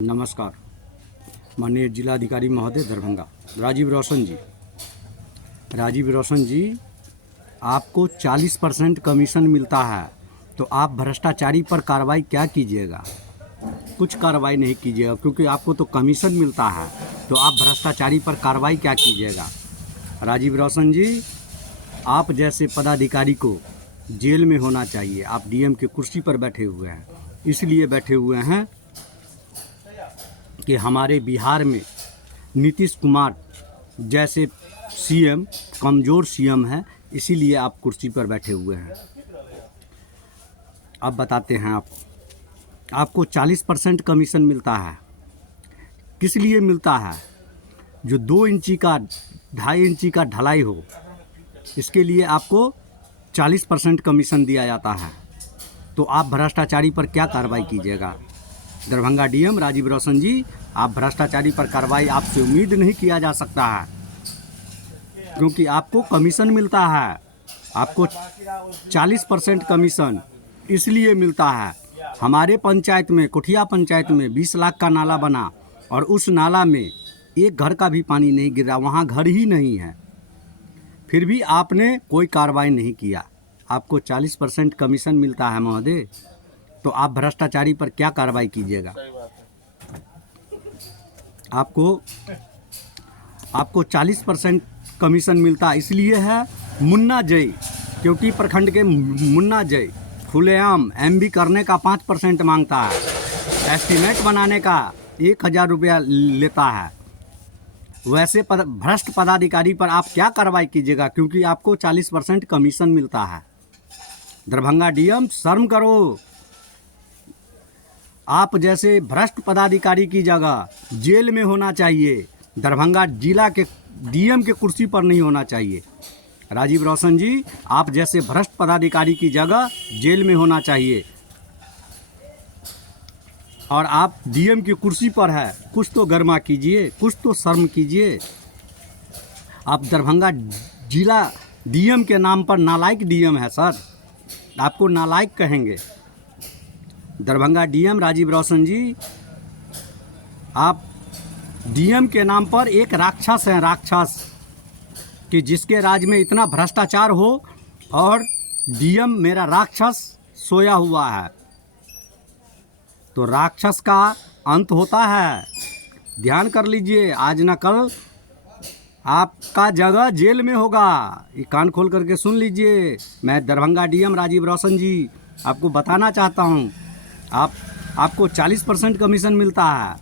नमस्कार। माननीय जिलाधिकारी महोदय दरभंगा राजीव रोशन जी, आपको 40% कमीशन मिलता है तो आप भ्रष्टाचारी पर कार्रवाई क्या कीजिएगा? कुछ कार्रवाई नहीं कीजिएगा, क्योंकि आपको तो कमीशन मिलता है, तो आप भ्रष्टाचारी पर कार्रवाई क्या कीजिएगा? राजीव रोशन जी, आप जैसे पदाधिकारी को जेल में होना चाहिए। आप डीएम की कुर्सी पर बैठे हुए हैं, इसलिए बैठे हुए हैं कि हमारे बिहार में नीतीश कुमार जैसे सीएम कमज़ोर सीएम है, इसीलिए आप कुर्सी पर बैठे हुए हैं। अब बताते हैं आपको 40% कमीशन मिलता है। किस लिए मिलता है? जो 2 इंची का 2.5 इंची का ढलाई हो, इसके लिए आपको 40% कमीशन दिया जाता है। तो आप भ्रष्टाचारी पर क्या कार्रवाई कीजिएगा? दरभंगा डीएम राजीव रोशन जी, आप भ्रष्टाचारी पर कार्रवाई आपसे उम्मीद नहीं किया जा सकता है, क्योंकि आपको कमीशन मिलता है। आपको 40% कमीशन इसलिए मिलता है। हमारे पंचायत में, कुठिया पंचायत में 20 लाख का नाला बना और उस नाला में एक घर का भी पानी नहीं गिरा, वहाँ घर ही नहीं है, फिर भी आपने कोई कार्रवाई नहीं किया। आपको 40% कमीशन मिलता है महोदय, तो आप भ्रष्टाचारी पर क्या कार्रवाई कीजिएगा? आपको 40% कमीशन मिलता इसलिए है मुन्ना जय, क्योंकि प्रखंड के मुन्ना जय खुलेआम एमबी करने का 5% मांगता है, एस्टीमेट बनाने का 1000 रुपया लेता है। वैसे भ्रष्ट पदाधिकारी पर आप क्या कार्रवाई कीजिएगा, क्योंकि आपको 40% कमीशन मिलता है? दरभंगा डीएम, शर्म करो। आप जैसे भ्रष्ट पदाधिकारी की जगह जेल में होना चाहिए, दरभंगा जिला के डीएम के कुर्सी पर नहीं होना चाहिए। राजीव रोशन जी, आप जैसे भ्रष्ट पदाधिकारी की जगह जेल में होना चाहिए, और आप डीएम की कुर्सी पर है। कुछ तो गर्मा कीजिए, कुछ तो शर्म कीजिए। आप दरभंगा जिला डीएम के नाम पर नालायक डीएम है सर, आपको नालायक कहेंगे। दरभंगा डीएम राजीव रोशन जी, आप डीएम के नाम पर एक राक्षस हैं, राक्षस, कि जिसके राज में इतना भ्रष्टाचार हो और डीएम मेरा राक्षस सोया हुआ है। तो राक्षस का अंत होता है, ध्यान कर लीजिए। आज न कल आपका जगह जेल में होगा। ये कान खोल करके सुन लीजिए। मैं दरभंगा डीएम राजीव रोशन जी आपको बताना चाहता हूँ, आपको 40% कमीशन मिलता है,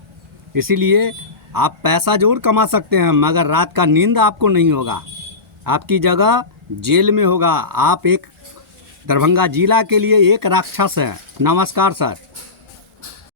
इसीलिए आप पैसा जरूर कमा सकते हैं, मगर रात का नींद आपको नहीं होगा। आपकी जगह जेल में होगा। आप एक दरभंगा जिला के लिए एक राक्षस हैं। नमस्कार सर।